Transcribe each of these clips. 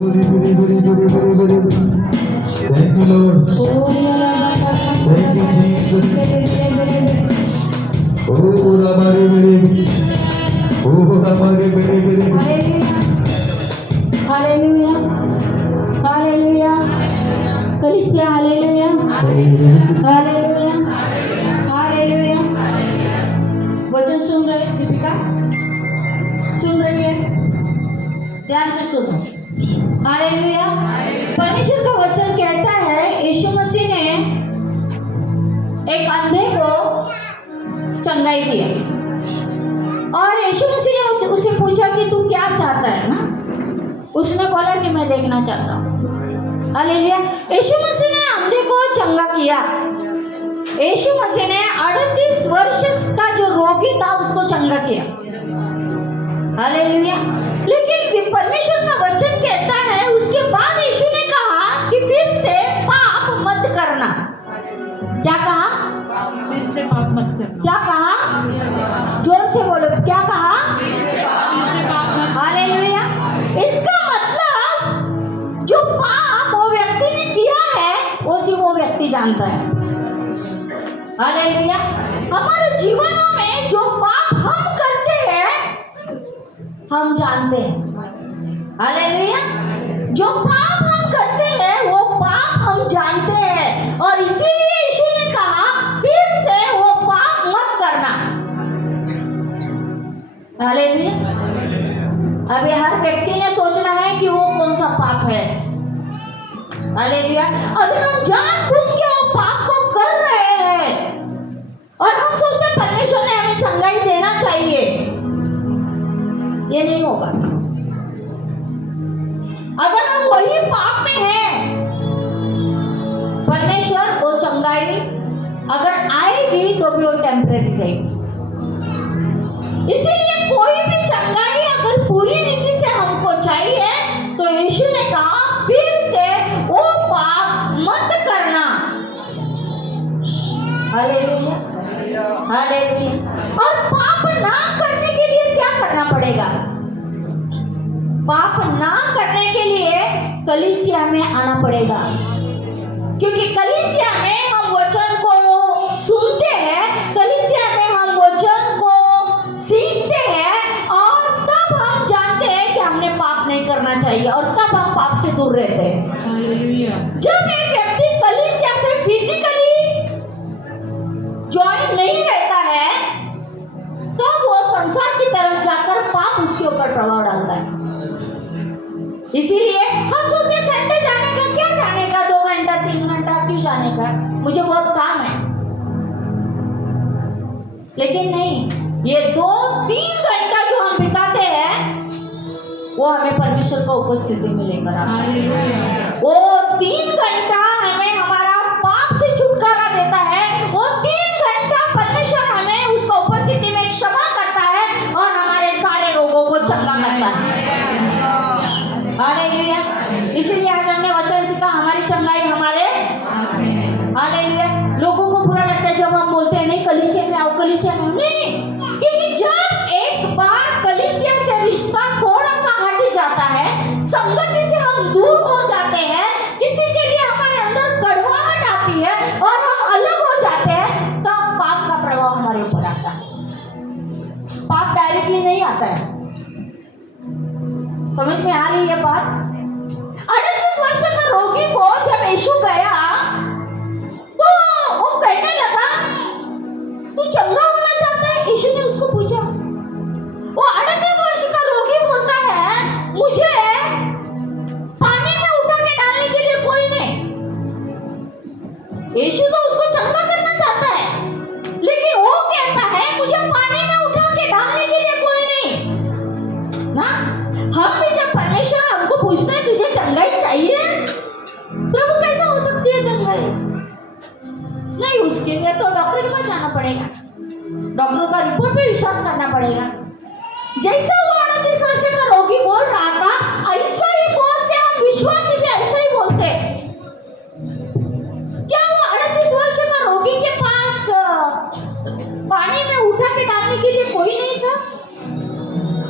Thank you, Lord. Thank you, Jesus. Oh, hallelujah hallelujah कलीसिया hallelujah hallelujah hallelujah वचन सुन रहे दीपिका सुन रही है ध्यान से सुनो हालेलुया परमेश्वर का वचन कहता है यीशु मसीह ने एक अंधे को चंगाई दिया और यीशु मसीह ने उसे पूछा कि तू क्या चाहता है ना उसने बोला कि मैं देखना चाहता हूँ हालेलुया यीशु मसीह ने अंधे को चंगा किया यीशु मसीह ने 38 वर्ष का जो रोगी था उसको चंगा किया हालेलुया लेकिन परमेश्वर का वचन कहता है उसके बाद यीशु ने कहा कि फिर से पाप मत करना क्या कहा फिर से पाप मत करना क्या कहा जोर से बोलो क्या कहा फिर से पाप मत हालेलुया इसका मतलब जो पाप वो व्यक्ति ने किया है वो सिर्फ वो व्यक्ति जानता है हालेलुया हमारे जीवनों में जो पाप हम करते हैं हम जानते हैं हालेलुया जो पाप हम करते हैं वो पाप हम जानते हैं और इसीलिए यीशु ने कहा फिर से वो पाप मत करना हालेलुया अभी हर व्यक्ति ने सोचना है कि वो कौन सा पाप है हालेलुया अगर हम जानबूझ के वो पाप को कर रहे हैं और हम सोचते हैं परमेश्वर ने हमें चंगाई देना चाहिए ये नहीं होगा अगर हम वही पाप में हैं परमेश्वर वो चंगाई अगर आएगी तो भी वो टेम्परेरी रहेगी इसीलिए कोई भी चंगाई अगर पूरी रीति से हमको चाहिए तो यीशु ने कहा फिर से वो पाप मत करना हालेलुया हालेलुया और पाप ना करने के लिए क्या करना पड़ेगा पाप ना करने के लिए कलीसिया में आना पड़ेगा क्योंकि कलीसिया में हम वचन को सुनते हैं कलीसिया में हम वचन को सीखते हैं और तब हम जानते हैं कि हमने पाप नहीं करना चाहिए और तब हम पाप से दूर रहते हैं हालेलुया जब एक व्यक्ति कलीसिया से फिजिकली ज्वाइन नहीं रहता है तब वो संसार की तरफ जाकर पाप उसके ऊपर प्रभाव डालता है इसीलिए हम सोचते संडे जाने का क्या जाने का 2 घंटा 3 घंटा क्यों जाने का मुझे बहुत काम है लेकिन नहीं ये 2-3 घंटा जो हम बिताते हैं वो हमें परमेश्वर का उपस्थिति में लेकर आता है हालेलुया वो 3 घंटा हमें हमारा पाप से छुटकारा देता है वो 3 घंटा परमेश्वर हमें उसका उपस्थिति में क्षमा करता है और हमारे सारे रोगों को चंगा करता है हालेलुया इसीलिए आज हमने वचन सीखा हमारी चंगाई हमारे हालेलुया लोगों को बुरा लगता है जब हम बोलते हैं नहीं कलीसिया में आओ कलीसिया में आओ। नहीं क्योंकि जब एक बार कलीसिया से रिश्ता थोड़ा सा हट जाता है संगति से हम दूर हो जाते हैं किसी के लिए हमारे अंदर कड़वाहट आती है और हम अलग हो जाते हैं तब पाप का प्रभाव हमारे ऊपर आता है पाप डायरेक्टली नहीं आता है समझ में आ रही है बात 38 वर्ष का रोगी को जब यीशु गया तो वो कहने लगा तू चंगा होना चाहता है यीशु ने उसको पूछा वो 38 वर्ष का रोगी बोलता है मुझे पानी में उठा के डालने के लिए कोई नहीं यीशु तो उसको चंगा करना चाहता है लेकिन वो कहता है मुझे पानी में उठा के डालने के लिए कोई नहीं ना हम भी जब परमेश्वर हमको पूछता है तुझे चंगाई चाहिए प्रभु कैसा हो सकती है चंगाई नहीं उसके लिए तो डॉक्टर के पास जाना पड़ेगा डॉक्टर का रिपोर्ट पे विश्वास करना पड़ेगा जैसा वो 38 वर्ष का रोगी बोल रहा था ऐसा ही बोल से हम विश्वासी भी ऐसा ही बोलते क्या वो 38 वर्ष का रोगी के पास पानी में उठा के डालने के लिए कोई नहीं था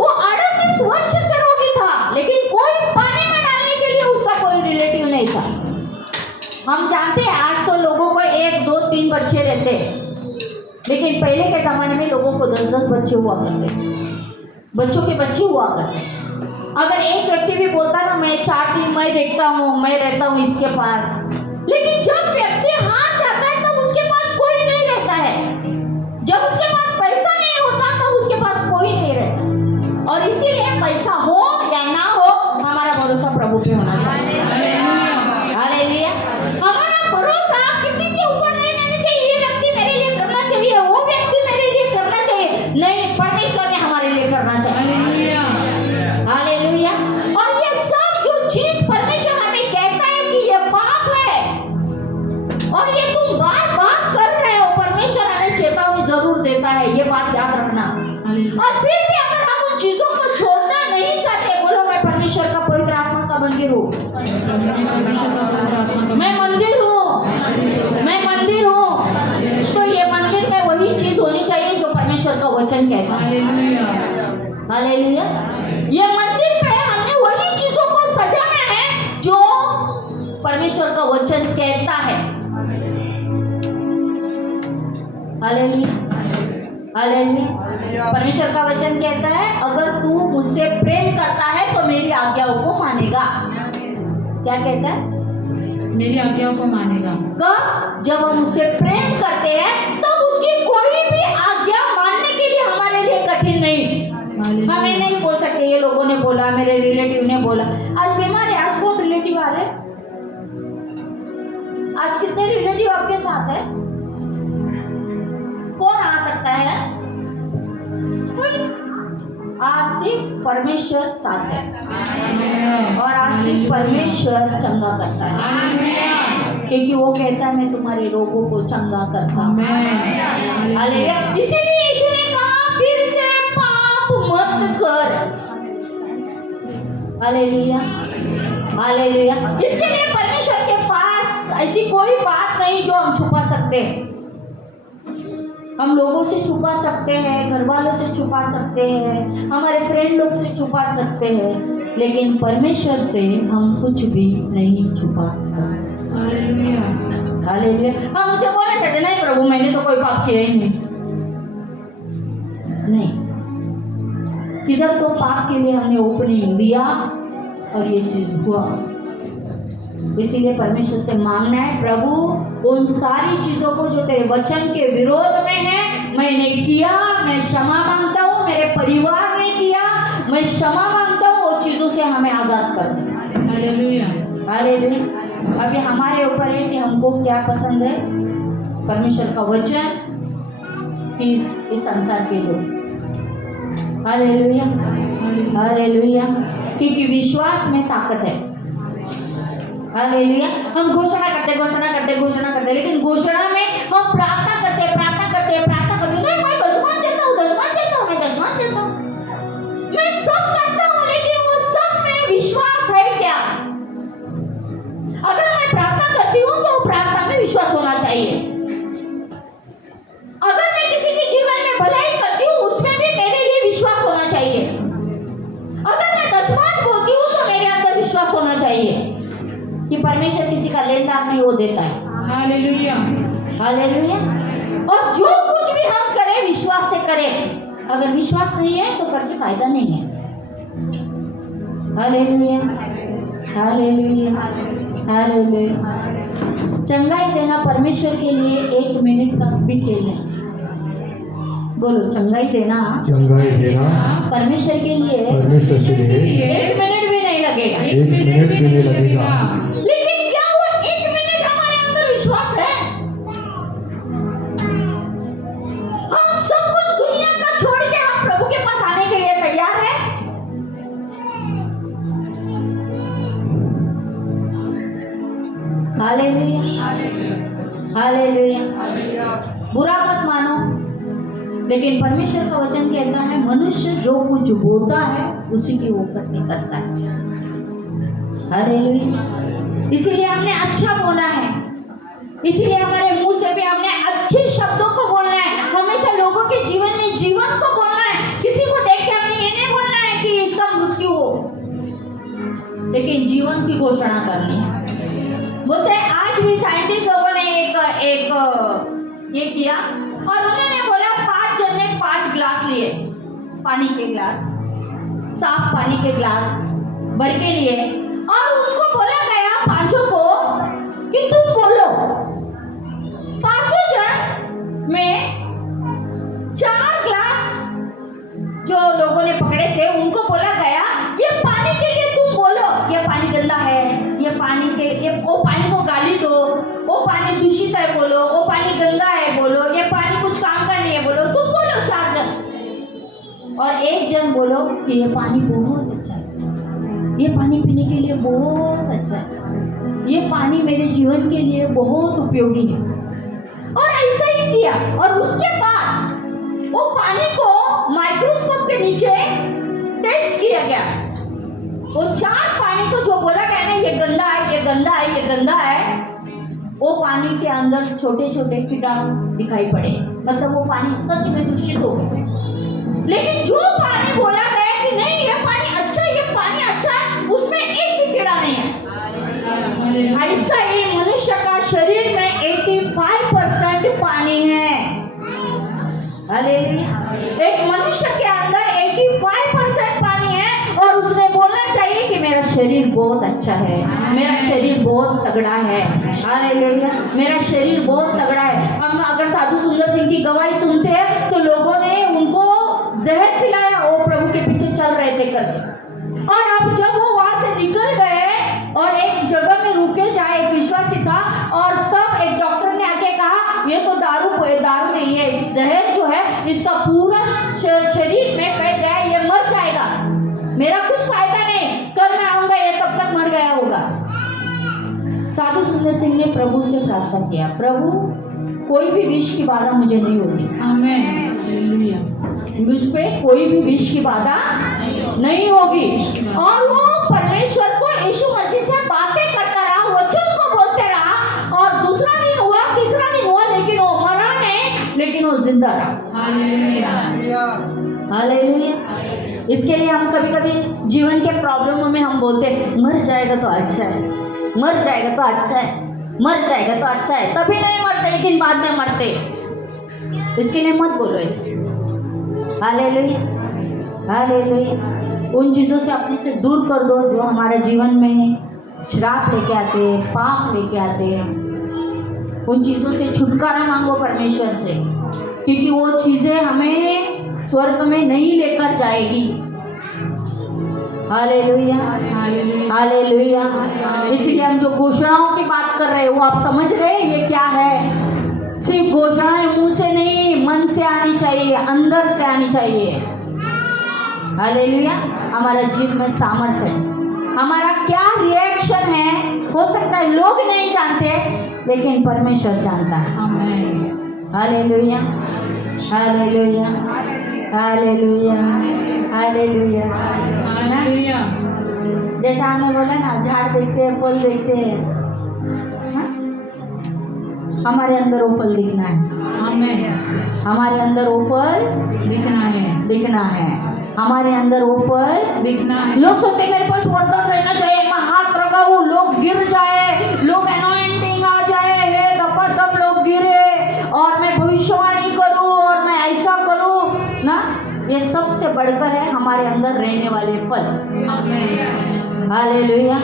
वो 38 वर्ष से रोगी था लेकिन कोई पानी में डालने हम जानते हैं आज तो लोगों को 1, 2, 3 बच्चे रहते हैं, लेकिन पहले के ज़माने में लोगों को 10-10 बच्चे हुआ करते, बच्चों के बच्चे हुआ करते। अगर एक व्यक्ति भी बोलता ना मैं 4 दिन मैं देखता हूँ, मैं रहता हूँ इसके पास, लेकिन जब व्यक्ति हार जाता है तब उसके पास कोई नहीं रहता है। जब उसके पास पैसा नहीं होता तब उसके पास कोई नहीं रहता। और इसीलिए पैसा हो या ना हो, हमारा भरोसा प्रभु पे होना चाहिए। हालेलुया। हमारा भरोसा किसी के ऊपर नहीं रहना चाहिए, ये व्यक्ति मेरे लिए करना चाहिए, वो व्यक्ति मेरे लिए करना चाहिए, नहीं, परमेश्वर ने हमारे लिए करना चाहिए। हालेलुया। और ये सब जो चीज परमेश्वर हमें कहता है कि ये पाप है और ये तुम बार बार कर रहे हो, परमेश्वर हमें चेतावनी जरूर देता है, ये बात याद रखना। और फिर भी अगर हम उन चीजों को छोड़ना नहीं चाहते, बोलो मैं परमेश्वर का पवित्र आत्मा का मंदिर हूँ, मैं मंदिर हूँ, मैं मंदिर हूँ, तो ये मंदिर में वही चीज होनी चाहिए जो परमेश्वर का वचन कहता है। हालेलुया। ये मंदिर पे हमने वही चीजों को सजाना है जो परमेश्वर का वचन कहता है। हालेलुया। हालेलुया। परमेश्वर का वचन कहता है अगर तू मुझसे प्रेम करता है तो मेरी आज्ञाओं को मानेगा। क्या कहता है? मेरी आज्ञाओं को मानेगा। कब? जब हम उससे प्रेम करते हैं तब उसकी कोई भी आज्ञा मानने के लिए हमारे लिए कठिन नहीं। हमें नहीं बोल सकते ये लोगों ने बोला, मेरे रिलेटिव ने बोला, आज बीमार है, आज कौन रिलेटिव आ रहे? आज कितने रिलेटिव आपके साथ है? कौन आ सकता है? आज सिर्फ परमेश्वर साथ है और आज सिर्फ परमेश्वर चंगा करता है, क्योंकि वो कहता है मैं तुम्हारे रोगों को चंगा करता हूँ। हालेलुया। इसीलिए यीशु ने कहा फिर से पाप मत कर। हालेलुया। हालेलुया। इसके लिए परमेश्वर के पास ऐसी कोई बात नहीं जो हम छुपा सकते हैं। हम लोगों से छुपा सकते हैं, घर वालों से छुपा सकते हैं, हमारे फ्रेंड लोग से छुपा सकते हैं, लेकिन परमेश्वर से हम कुछ भी नहीं छुपा सकते। हालेलुया। हम उसे बोले थे नहीं प्रभु मैंने तो कोई पाप किया ही नहीं। किधर तो पाप के लिए हमने ओपनिंग दिया और ये चीज हुआ। इसीलिए परमेश्वर से मांगना है प्रभु उन सारी चीजों को जो तेरे वचन के विरोध में है मैंने किया, मैं क्षमा मांगता हूँ, मेरे परिवार ने किया, मैं क्षमा मांगता हूँ, वो चीजों से हमें आजाद कर दे। हालेलुया। हालेलुया। अभी हमारे ऊपर है कि हमको क्या पसंद है, परमेश्वर का वचन कि इस संसार के लोग। हालेलुया। हालेलुया। क्योंकि विश्वास में ताकत है। हालेलुया। हम घोषणा करते, लेकिन घोषणा में हम प्रार्थना करते नहीं मैं दशमान देता हूँ, मैं सब करता हूँ, लेकिन वो सब में विश्वास है क्या? अगर मैं प्रार्थना करती हूँ तो प्रार्थना में विश्वास होना चाहिए। अगर मैं किसी के जीवन में भलाई करती हूँ उसमें भी मेरे लिए विश्वास होना चाहिए। अगर मैं दशमान बोलती हूँ तो मेरे अंदर विश्वास होना चाहिए कि परमेश्वर किसी का लेनदार नहीं वो देता है। हालेलुया। हालेलुया। और जो कुछ भी हम करें विश्वास से करें, अगर विश्वास नहीं है तो करके फायदा नहीं है। हालेलुया। हालेलुया। हालेलुया। चंगाई देना परमेश्वर के लिए 1 मिनट का भी खेल है। बोलो चंगाई देना परमेश्वर के लिए 1 मिनट भी नहीं लगेगा। 1 मिनट भी नहीं लगेगा। लेकिन क्या वो 1 मिनट हमारे अंदर विश्वास है? हम सब कुछ दुनिया का छोड़ के हम प्रभु के पास आने के लिए तैयार है? हालेलुया। हालेलुया। बुरा मत मानो, लेकिन परमेश्वर का वचन कहता है मनुष्य जो कुछ बोलता है उसी की वो करके करता है। हालेलुया। इसीलिए हमने अच्छा बोलना है, इसीलिए हमारे मुंह से भी हमने अच्छे शब्दों को बोलना है, हमेशा लोगों के जीवन में जीवन को बोलना है। किसी को देख के हमने ये नहीं बोलना है कि इसका मृत्यु हो, लेकिन जीवन की घोषणा करनी है। बोलते हैं आज भी साइंटिस्ट लोगों ने एक ये किया और उन्होंने बोला 5 जन ने 5 ग्लास लिए, पानी के ग्लास, साफ पानी के ग्लास भर के लिए, और उनको बोला गया पांचों को कि तुम बोलो। 5 जन में 4 ग्लास जो लोगों ने पकड़े थे उनको बोला गया ये पानी के लिए तुम बोलो, ये पानी गंदा है, ये पानी के ये वो पानी को गाली दो, वो पानी दूषित है बोलो, वो पानी गंदा है बोलो, ये पानी कुछ काम का नहीं है बोलो, तुम बोलो 4 जन। और 1 जन बोलो कि ये पानी बहुत अच्छा है, ये पानी पीने के लिए बहुत अच्छा है, ये पानी मेरे जीवन के लिए बहुत उपयोगी है। और ऐसा ही किया और उसके बाद वो पानी को माइक्रोस्कोप के नीचे टेस्ट किया गया। वो 4 पानी को जो बोला गया ना ये गंदा है, ये गंदा है, ये गंदा है, वो पानी के अंदर छोटे छोटे कीटाणु दिखाई पड़े, मतलब वो पानी सच में दूषित हो गया। लेकिन जो पानी बोला गया कि नहीं ये पानी अच्छा है, ये पानी अच्छा है, उसमें एक भी कीड़ा नहीं है। ऐसा ही मनुष्य का शरीर में 85% पानी है। हालेलुया। एक मनुष्य के अंदर 85% पानी है और उसने बोलना चाहिए कि मेरा शरीर बहुत अच्छा है, मेरा शरीर बहुत तगड़ा है। हालेलुया। मेरा शरीर बहुत तगड़ा है। हम अगर साधु सुंदर सिंह की गवाही सुनते हैं तो लोगों ने उनको जहर पिलाया, वो प्रभु के पीछे चल रहे थे करके, और अब जब वो वहां से निकल गए और एक जगह में रुके जाए, एक विश्वासी था, और तब एक डॉक्टर ने आके कहा ये तो दारू नहीं है, जहर जो है इसका पूरा शरीर में फैल गया, ये मर जाएगा, मेरा कुछ फायदा नहीं, कल मैं आऊंगा ये तब तक मर गया होगा। साधु सुंदर सिंह ने प्रभु से प्रार्थना किया, प्रभु कोई भी विष की बाधा मुझे नहीं होगी, आमेन, हालेलुया, मुझ पे कोई भी विष की बाधा नहीं होगी। और वो परमेश्वर को यीशु मसीह से बातें करता रहा, वचन को बोलते रहा, और दूसरा दिन हुआ, तीसरा दिन हुआ, लेकिन वो मरा नहीं, लेकिन वो जिंदा रहा। Hallelujah, hallelujah. इसके लिए हम कभी कभी जीवन के प्रॉब्लमों में हम बोलते हैं मर जाएगा तो अच्छा है, मर जाएगा तो अच्छा है, मर जाएगा तो अच्छा है, तभी नहीं मरते लेकिन बाद में मरते। इसके लिए मत बोलो ऐसे। Hallelujah, hallelujah. उन चीज़ों से अपने से दूर कर दो जो हमारे जीवन में श्राप लेके आते हैं, पाप लेके आते हैं। उन चीज़ों से छुटकारा मांगो परमेश्वर से, क्योंकि वो चीज़ें हमें स्वर्ग में नहीं लेकर जाएगी। Hallelujah, hallelujah. इसलिए हम जो घोषणाओं की बात कर रहे हैं वो आप समझ रहे हैं ये क्या है? सिर्फ घोषणाएं मुंह से नहीं, मन से आनी चाहिए, अंदर से आनी चाहिए। हालेलुया। हमारा जीवन में सामर्थ्य है, हमारा क्या रिएक्शन है हो सकता है लोग नहीं जानते लेकिन परमेश्वर जानता है। Hallelujah, hallelujah, hallelujah, hallelujah. Hallelujah. जैसा हमने बोला ना, झाड़ देखते हैं, फल देखते हैं, हमारे अंदर वो फल दिखना है। आमेन। हमारे अंदर वो फल दिखना है, दिखना है, हमारे अंदर वो फल दिखना है। लोग सोचते हैं मेरे पास वरदान रहना चाहिए, मैं हाथ लगाऊं लोग गिर जाए, लोग अनॉइंटिंग आ जाए, हे दपादप लोग गिरे, और मैं भविष्यवाणी करूं और मैं ऐसा करूं ना। ये सबसे बढ़कर है हमारे अंदर रहने वाले फल। आमेन। हालेलुया।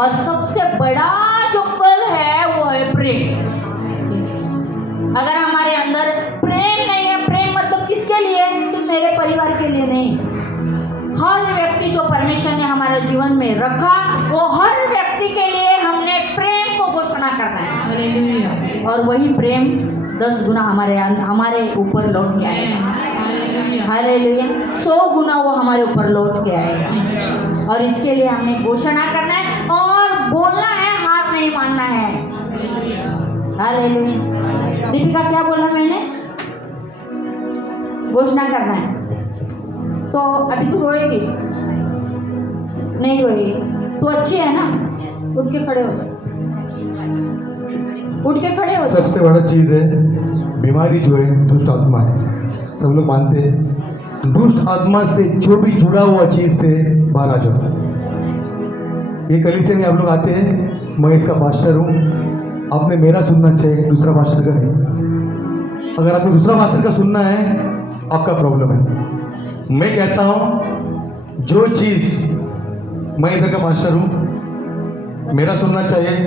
और सबसे बड़ा जो फल है वो है प्रेम। अगर हमारे अंदर प्रेम नहीं है, प्रेम मतलब किसके लिए? सिर्फ मेरे परिवार के लिए नहीं, हर व्यक्ति जो परमेश्वर ने हमारे जीवन में रखा वो हर व्यक्ति के लिए हमने प्रेम को घोषणा करना है। हालेलुया। और वही प्रेम 10 गुना हमारे ऊपर लौट के आएगा। हालेलुया। 100 गुना वो हमारे ऊपर लौट के आएगा। और इसके लिए हमें घोषणा करना है और बोलना है, हाथ नहीं मानना है। हालेलुया। दीपिका क्या बोला मैंने? घोषणा करना है। तो अभी तू रोएगी नहीं? रोएगी तू अच्छी है ना? उठ के खड़े हो जाओ, उठ के खड़े हो जाओ। सबसे बड़ा चीज़ है बीमारी जो है दुष्ट आत्मा है। सब लोग मानते हैं दुष्ट आत्मा से जो भी जुड़ा हुआ चीज़ से बाहर आ जाओ। ये कलीसिया में आप लोग आते हैं, मैं इसका पास्टर हूँ, आपने मेरा सुनना चाहिए, दूसरा पास्टर का नहीं। अगर आपको दूसरा पास्टर का सुनना है, आपका प्रॉब्लम है। मैं कहता हूँ जो चीज़, मैं इधर का पास्टर हूँ, मेरा सुनना चाहिए।